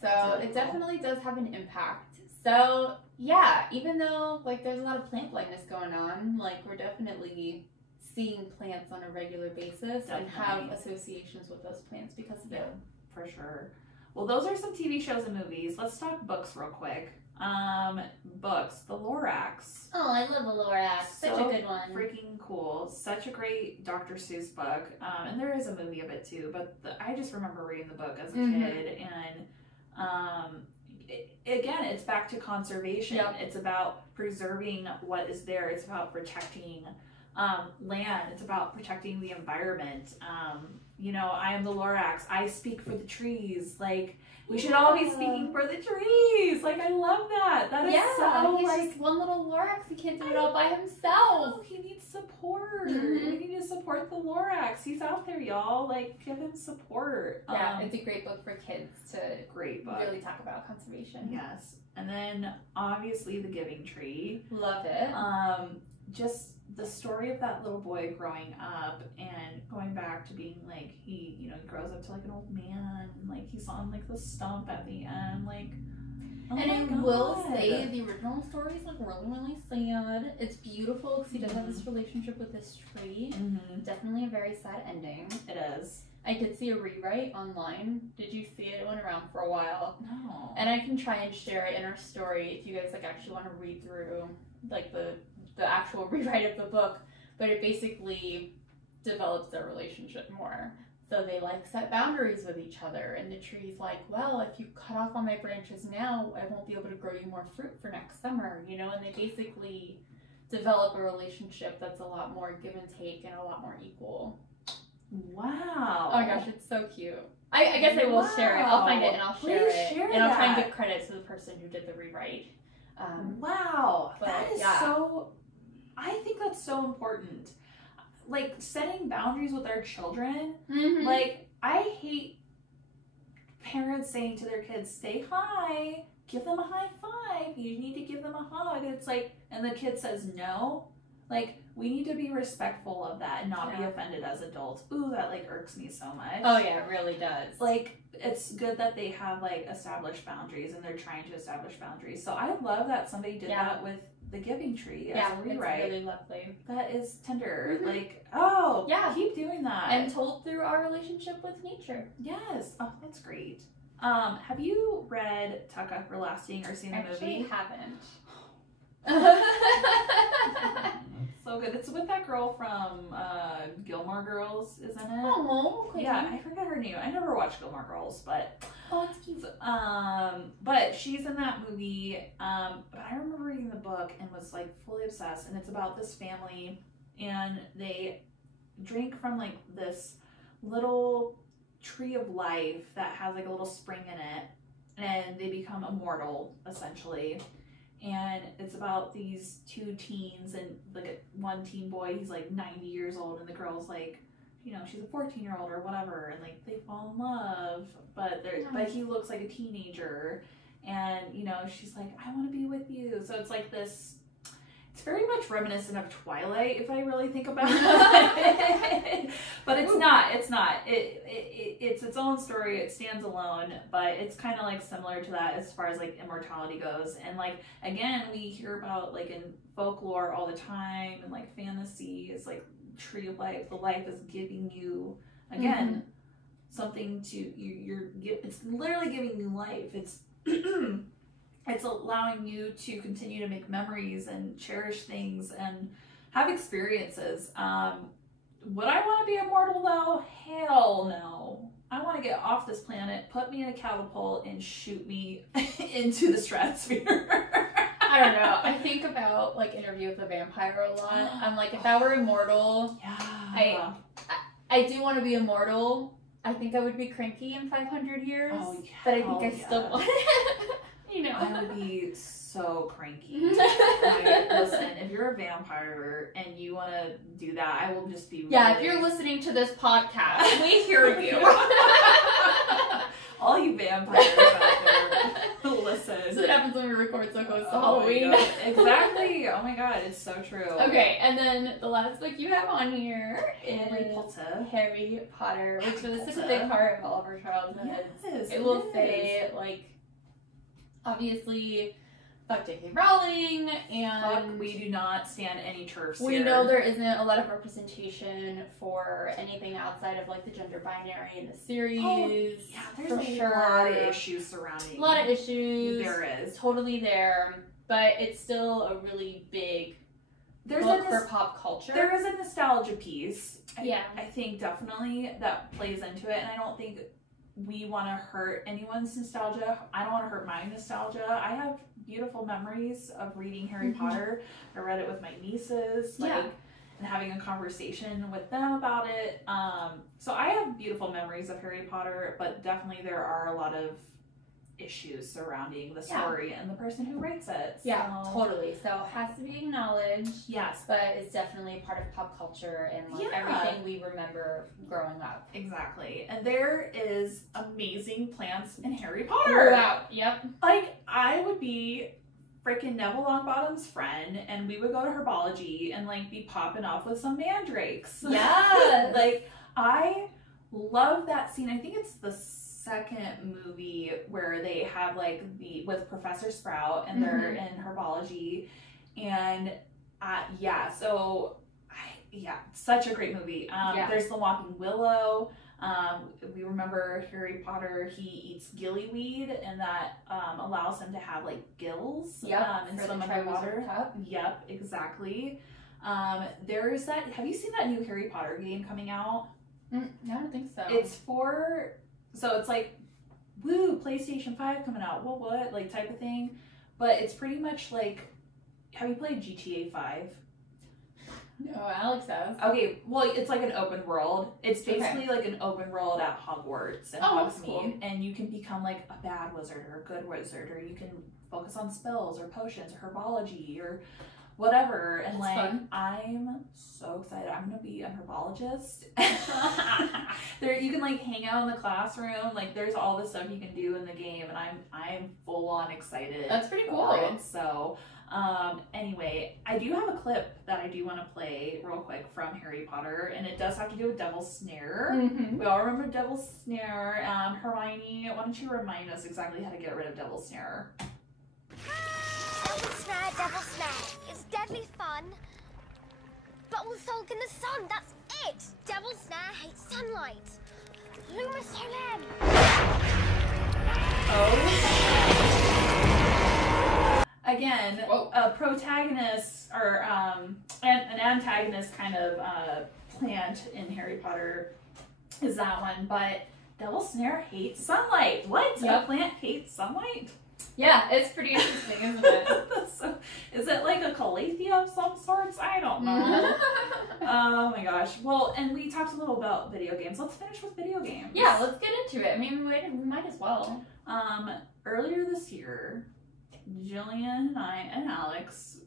So really it cool. definitely does have an impact. So yeah, even though like there's a lot of plant blindness going on, like we're definitely seeing plants on a regular basis and have Definitely. associations with those plants because of Yeah, it. for sure. Well, those are some TV shows and movies. Let's talk books real quick. Books. The Lorax. Oh, I love the Lorax. Such So a good one. Freaking cool. Such a great Dr. Seuss book. And there is a movie of it too, but I just remember reading the book as a kid. And again, it's back to conservation. Yep. It's about preserving what is there. It's about protecting land. It's about protecting the environment. You know, I am the Lorax. I speak for the trees. Like, we should all be speaking for the trees. Like, I love that. That is so, he's like, just one little Lorax. He can't do it all by oh, himself. he needs support. Mhm. We need to support the Lorax. He's out there, y'all. Like, give him support. Yeah, it's a great book for kids to great book. really talk about conservation. Yes. And then, obviously, The Giving Tree. Love it. Just the story of that little boy growing up and going back to being like he grows up to like an old man and like he's on like the stump at the end, like and I will say the original story is like really sad. It's beautiful because he does have this relationship with this tree. Definitely a very sad ending. It is. I did see a rewrite online. Did you see it? It went around for a while. No. And I can try and share it in our story if you guys like actually want to read through like the actual rewrite of the book. But it basically develops their relationship more. So they like set boundaries with each other, and the tree's like, well, if you cut off all my branches now, I won't be able to grow you more fruit for next summer, you know. And they basically develop a relationship that's a lot more give and take and a lot more equal. Wow. Oh my gosh, it's so cute. I guess I will share it. I'll find it and I'll share Please it. share and I'll try and that. give credit to the person who did the rewrite. Wow. But, That is yeah. so, I think that's so important. Like, setting boundaries with our children. Mhm. Like, I hate parents saying to their kids, say hi, give them a high five, you need to give them a hug. It's like, and the kid says no. Like, we need to be respectful of that and not be Yeah. offended as adults. Ooh, that like irks me so much. Oh yeah, it really does. Like, it's good that they have like established boundaries and they're trying to establish boundaries. So I love that somebody did Yeah. that with The Giving Tree as yeah, a it's rewrite. really lovely. That is tender. Mhm. Like, oh, Yeah. keep doing that. And told through our relationship with nature. Yes. Oh, that's great. Have you read Tuck Everlasting or seen the Actually movie? haven't. So good. It's with that girl from Gilmore Girls, isn't it? Oh, okay. Yeah, I forget her name. I never watched Gilmore Girls, but Oh, it's cute. but she's in that movie. But I remember reading the book and was like fully obsessed. And it's about this family, and they drink from like this little tree of life that has like a little spring in it, and they become immortal essentially. And it's about these two teens, and like one teen boy, he's like 90 years old, and the girl's like, you know, she's a 14-year-old or whatever, and like they fall in love, but but he looks like a teenager, and you know, she's like, I want to be with you. So it's like this. It's very much reminiscent of Twilight, if I really think about it. But it's not. It's not. It's its own story. It stands alone, but it's kind of like similar to that as far as like immortality goes. And like again, we hear about like in folklore all the time, and like fantasy is like tree of life. The life is giving you again something to you're. It's literally giving you life. It's it's allowing you to continue to make memories and cherish things and have experiences. Would I want to be immortal though? Hell no. I want to get off this planet, put me in a catapult, and shoot me into the stratosphere. I don't know. I think about like Interview with a Vampire a lot. I'm like, if I were immortal, Yeah. I do want to be immortal. I think I would be cranky in 500 years. Oh, yeah. But I think Oh, I still yeah. want it. You know. I would be so cranky. Listen, if you're a vampire and you want to do that, I will just be Yeah, really... if you're listening to this podcast, we hear you. All you vampires out there, listen. That's what happens when we record so close to Oh Halloween. my God. Exactly. Oh my God, it's so true. Okay, and then the last book you have on here is Harry Potter, which was such a big part of all of our childhoods. Yes, I will say, like, obviously, fuck J.K. Rowling, and Fuck, we do not stand any turfs we here. know there isn't a lot of representation for anything outside of, like, the gender binary in the series. Oh, yeah, there's for a sure. lot of issues surrounding A lot of issues. There is. Totally there, but it's still a really big There's book a for pop culture. There is a nostalgia piece. Yeah. I think definitely that plays into it, and I don't think we want to hurt anyone's nostalgia. I don't want to hurt my nostalgia. I have beautiful memories of reading Harry Potter. I read it with my nieces, like, and having a conversation with them about it. So I have beautiful memories of Harry Potter, but definitely there are a lot of issues surrounding the story and the person who writes it. So. Yeah, totally. So it has to be acknowledged. Yes. But it's definitely part of pop culture and like everything we remember growing up. Exactly. And there is amazing plants in Harry Potter. Wow. Yep. Like, I would be freaking Neville Longbottom's friend, and we would go to Herbology and like be popping off with some mandrakes. Yes. Like, I love that scene. I think it's the second movie where they have like with Professor Sprout and they're in Herbology, and such a great movie. There's the Walking Willow. We remember Harry Potter, he eats gillyweed, and that allows him to have like gills and swim underwater. Yep, exactly. There's that. Have you seen that new Harry Potter game coming out? I don't think so. It's like, woo, PlayStation 5 coming out, what, like type of thing. But it's pretty much like, have you played GTA 5? No, Alex has. Okay, well, it's like an open world. It's basically like an open world at Hogwarts and Hogsmeade. Cool. And you can become like a bad wizard or a good wizard, or you can focus on spells or potions or herbology or whatever. And that's like, fun. I'm so excited. I'm gonna be a herbologist. There, you can like hang out in the classroom. Like, there's all this stuff you can do in the game, and I'm full on excited. That's pretty cool. It. So, anyway, I do have a clip that I do want to play real quick from Harry Potter, and it does have to do with Devil's Snare. We all remember Devil's Snare. Hermione, why don't you remind us exactly how to get rid of Devil's Snare? Devil's Snare. It's deadly fun, but will sulk in the sun. That's it. Devil's Snare hates sunlight. Luma Solem. Again, a protagonist or an antagonist kind of plant in Harry Potter is that one, but Devil's Snare hates sunlight. What? A plant hates sunlight? Yeah, it's pretty interesting, isn't it? So, is it like a calathea of some sorts? I don't know. Oh my gosh. Well, and we talked a little about video games. Let's finish with video games. Yeah, let's get into it. I mean, we might as well. Earlier this year, Jillian and I and Alex,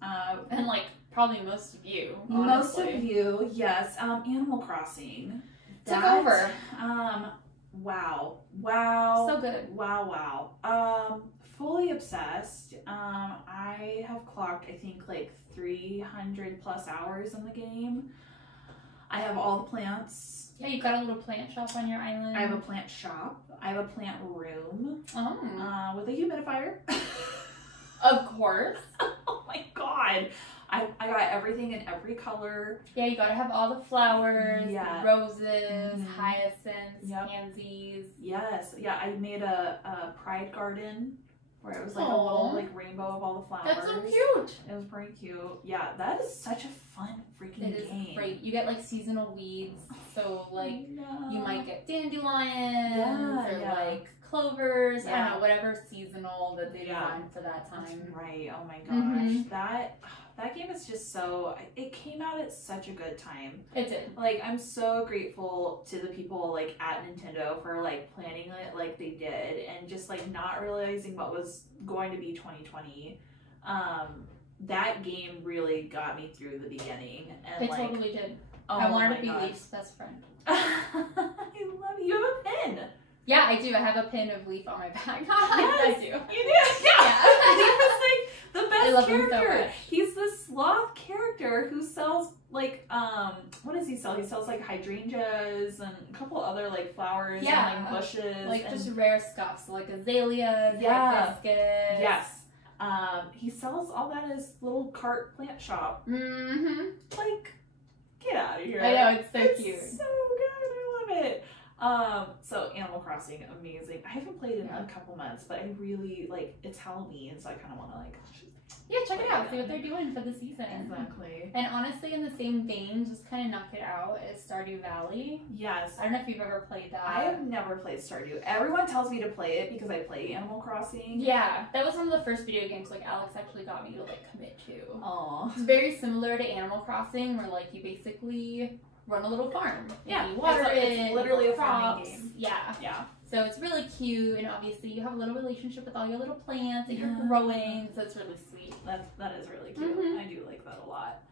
and like probably most of you, most of you, yes, Animal Crossing took over. Wow, so good. Wow. Fully obsessed. I have clocked, I think, like 300 plus hours in the game. I have all the plants. Yeah, you got a little plant shop on your island. I have a plant shop. I have a plant room. Oh. With a humidifier. Of course. Oh my god. I got everything in every color. Yeah, you gotta have all the flowers, roses, Mm-hmm. hyacinths, pansies. Yes. Yeah, I made a pride garden where it was like a little like rainbow of all the flowers. That's so cute. It was pretty cute. Yeah, that is such a fun freaking game. It is great. You get like seasonal weeds, so like you might get dandelions or like clovers. I don't know, whatever seasonal that they find for that time. That's right. Oh my gosh, that that game is just so, it came out at such a good time. It did. Like, I'm so grateful to the people, like, at Nintendo for, like, planning it like they did and just, like, not realizing what was going to be 2020. That game really got me through the beginning. And, They totally did. Oh I wanted to be God. Leaf's best friend. I love you. You have a pin. Yeah, I do. I have a pin of Leaf on my back. Yes, I do. You do? Yeah. Leaf is like the I love best him so character. much. He's the sloth character who sells like what does he sell? He sells like hydrangeas and a couple other like flowers Yeah. and like bushes. Like and, just rare stuff, so like azaleas, Yeah. hibiscus. yes. He sells all that at his little cart plant shop. Mm-hmm. Like, get out of here. I know, it's so It's cute. so good. I love it. So Animal Crossing, amazing. I haven't played it in a couple months, but I really like, it's Halloween, so I kind of want to like. Yeah, check it out. See what they're doing for the season. Exactly. And honestly, in the same vein, just kind of knock it out is Stardew Valley. Yes. I don't know if you've ever played that. I have never played Stardew. Everyone tells me to play it because I play Animal Crossing. Yeah, that was one of the first video games like Alex actually got me to like commit to. Aw. It's very similar to Animal Crossing, where like you basically run a little farm. Yeah, you water it's it. literally you a grow farming crops. game. Yeah. Yeah. So it's really cute, and obviously you have a little relationship with all your little plants that Yeah. you're growing, so it's really sweet. That is really cute. Mhm. I do like that a lot.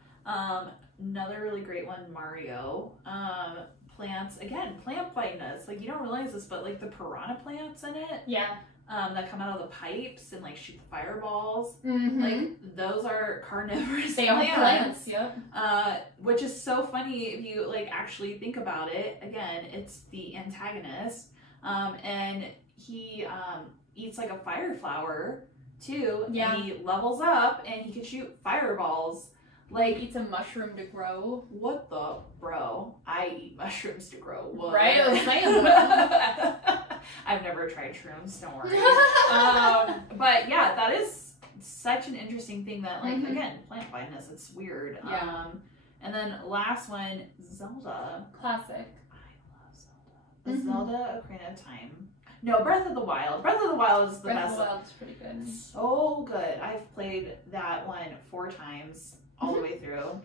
Another really great one, Mario. Plants, again, plant blindness. Like, you don't realize this, but like the piranha plants in it, Yeah. that come out of the pipes and like shoot fireballs. Mm-hmm. Like, those are carnivorous they are plants. Yep. Which is so funny if you like actually think about it. Again, it's the antagonist, and he eats like a fire flower too. Yeah. And he levels up, and he can shoot fireballs. Like, Eats a mushroom to grow. what the bro? I eat mushrooms to grow. What? Right? I was saying. I've never tried shrooms. Don't worry. But yeah, that is such an interesting thing that, like, Mhm. again, plant blindness, it's weird. Yeah. And then last one, Zelda. Classic. I love Zelda. Mhm. Zelda Ocarina of Time. No, Breath of the Wild. Breath of the Wild is the Breath best. of the Wild is pretty good. So good. I've played that one 4 times all the way through.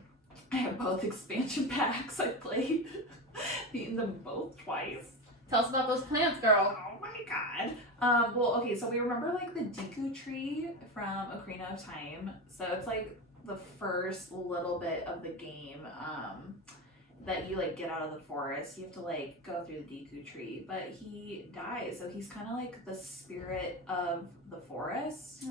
I have both expansion packs. I played, beaten them both twice. Tell us about those plants, girl. Oh my god. Well, okay, so we remember like the Deku tree from Ocarina of Time. So it's like the first little bit of the game that you like get out of the forest. You have to like go through the Deku tree, but he dies, so he's kind of like the spirit of the forest.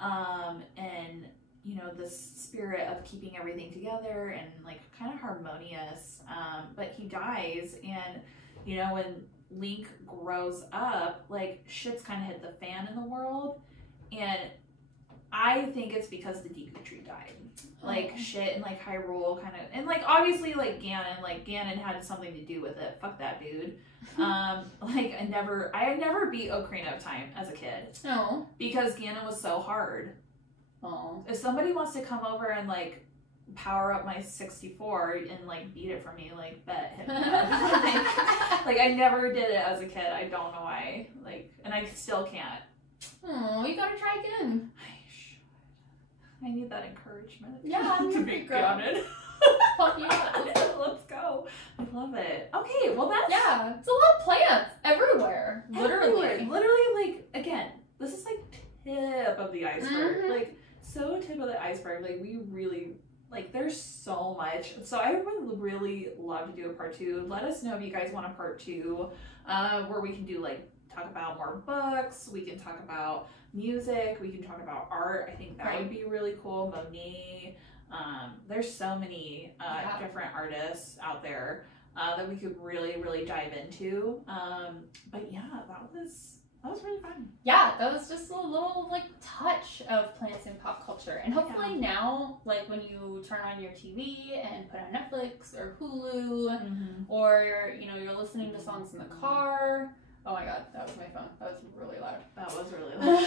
And you know, this spirit of keeping everything together and like kind of harmonious. But he dies, and you know, when Link grows up, like shit's kind of hit the fan in the world, and I think it's because the Deku tree died. Like shit in like Hyrule kind of, and like obviously like Ganon had something to do with it. Fuck that dude. Like I had never beat Ocarina of Time as a kid No. because Ganon was so hard. Oh. If somebody wants to come over and like power up my 64 and like beat it for me, like bet hit me up. like I never did it as a kid. I don't know why. Like, and I still can't. Oh, you gotta try again. I need that encouragement. Yeah, to be girl. grounded. Fuck yeah. Let's go. I love it. Okay, well that's Yeah, it's a lot of plants everywhere. Literally. everywhere. Literally, like again, this is like tip of the iceberg. Mhm. Like so tip of the iceberg. Like we really like there's so much. So I would really love to do a part 2. Let us know if you guys want a part 2, where we can do like talk about more books. We can talk about music. We can talk about art. I think that would be really cool. Monet. There's so many different artists out there that we could really, really dive into. But yeah, that was really fun. Yeah, that was just a little like touch of plants in pop culture. And hopefully now, like when you turn on your TV and put on Netflix or Hulu, or you know, you're listening to songs in the car. Oh my god, that was my phone. That was really loud. That was really loud.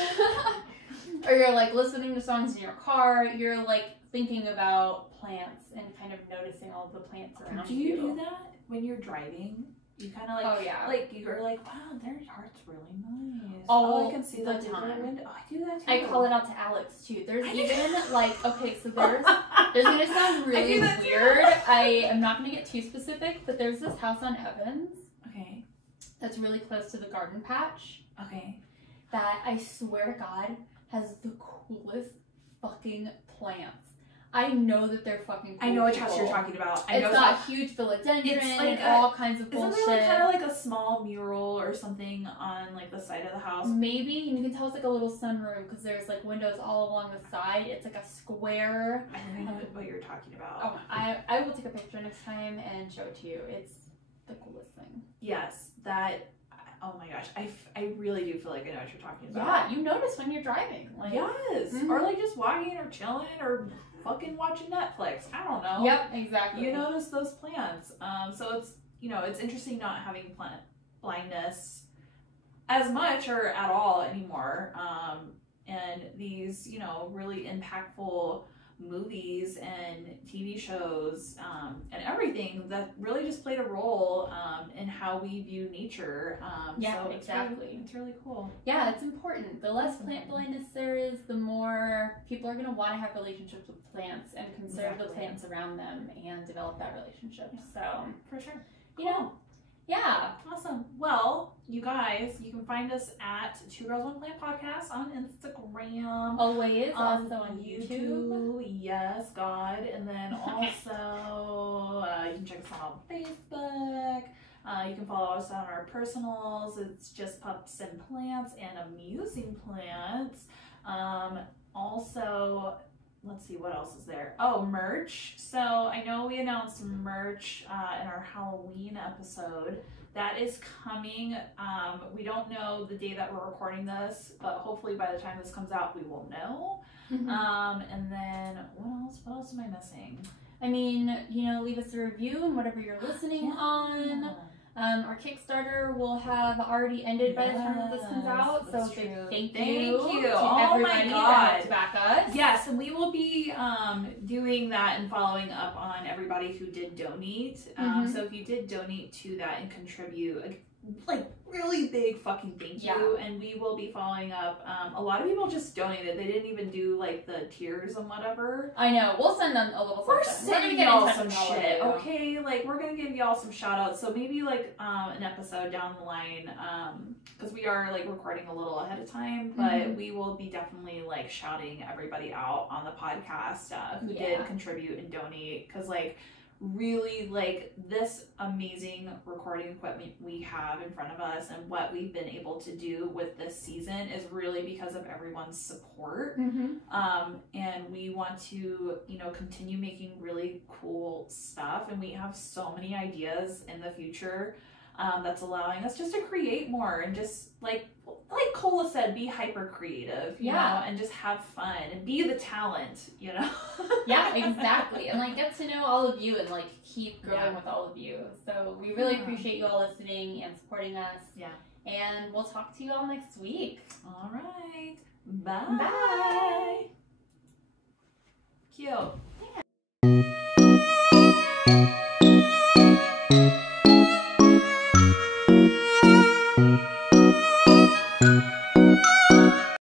Or you're like listening to songs in your car, you're like thinking about plants and kind of noticing all the plants around Do you do that when you're driving? You kind of like, Oh, yeah. like you're like, wow, their art's really nice. All I can see the that through the time. window. Oh, I do that too. I call it out to Alex too. There's I do. even like, okay, so there's gonna sound really do that too. weird. I am not gonna get too specific, but there's this house on Evans Okay. that's really close to the garden patch Okay. that I swear to God has the coolest fucking plants. I know that they're fucking cool. I know which people. house you're talking about. I know It's got huge philodendron It's like and a- all kinds of Isn't bullshit. there like kind of like a small mural or something on like the side of the house? Maybe, and you can tell it's like a little sunroom because there's like windows all along the side. It's like a square. I don't know what you're talking about. Oh, I will take a picture next time and show it to you. It's the coolest thing. Yes, that. Oh my gosh, I really do feel like I know what you're talking about. Yeah, you notice when you're driving. Like, Yes, Mhm. or like just walking or chilling or fucking watching Netflix. I don't know. Yep, exactly. You notice those plants. So it's it's interesting not having plant blindness as much or at all anymore. And these really impactful movies and TV shows and everything that really just played a role in how we view nature. Yeah, so exactly. It's really cool. Yeah, it's important. The less plant blindness there is, the more people are going to want to have relationships with plants and conserve the Exactly. plants around them and develop that relationship. So, For sure. you know, yeah. Awesome. Well, you guys, you can find us at Two Girls One Plant Podcast on Instagram. Always. Also on YouTube. YouTube. Yes, God. And then also, you can check us out on Facebook. You can follow us on our personals. It's just Pups and Plants and Amusing Plants. Also, let's see, what else is there? Oh, merch. So I know we announced merch in our Halloween episode. That is coming. We don't know the day that we're recording this, but hopefully by the time this comes out, we will know. And then what else am I missing? I mean, leave us a review on whatever you're listening on. Our Kickstarter will have already ended by the time that this comes out. So That's big true. thank Thank you you. to Oh my everybody God. that helped back us. Yes, and we will be doing that and following up on everybody who did donate. So if you did donate to that and contribute, like really big fucking thank you. And we will be following up. A lot of people just donated. They didn't even do like the tiers and whatever. I know. We'll send them a little We're something. sending gonna get in y'all touch some with all of shit, you. okay? Like, we're gonna give y'all some shout outs. So maybe like an episode down the line, because we are like recording a little ahead of time, but we will be definitely like shouting everybody out on the podcast who did contribute and donate. Because like, really, like, this amazing recording equipment we have in front of us and what we've been able to do with this season is really because of everyone's support. And we want to continue making really cool stuff, and we have so many ideas in the future that's allowing us just to create more and just like Cola said, be hyper creative, you know, and just have fun and be the talent, Yeah, exactly. And like get to know all of you and like keep growing with all of you. So we really appreciate you all listening and supporting us. Yeah. And we'll talk to you all next week. All right. Bye. Bye.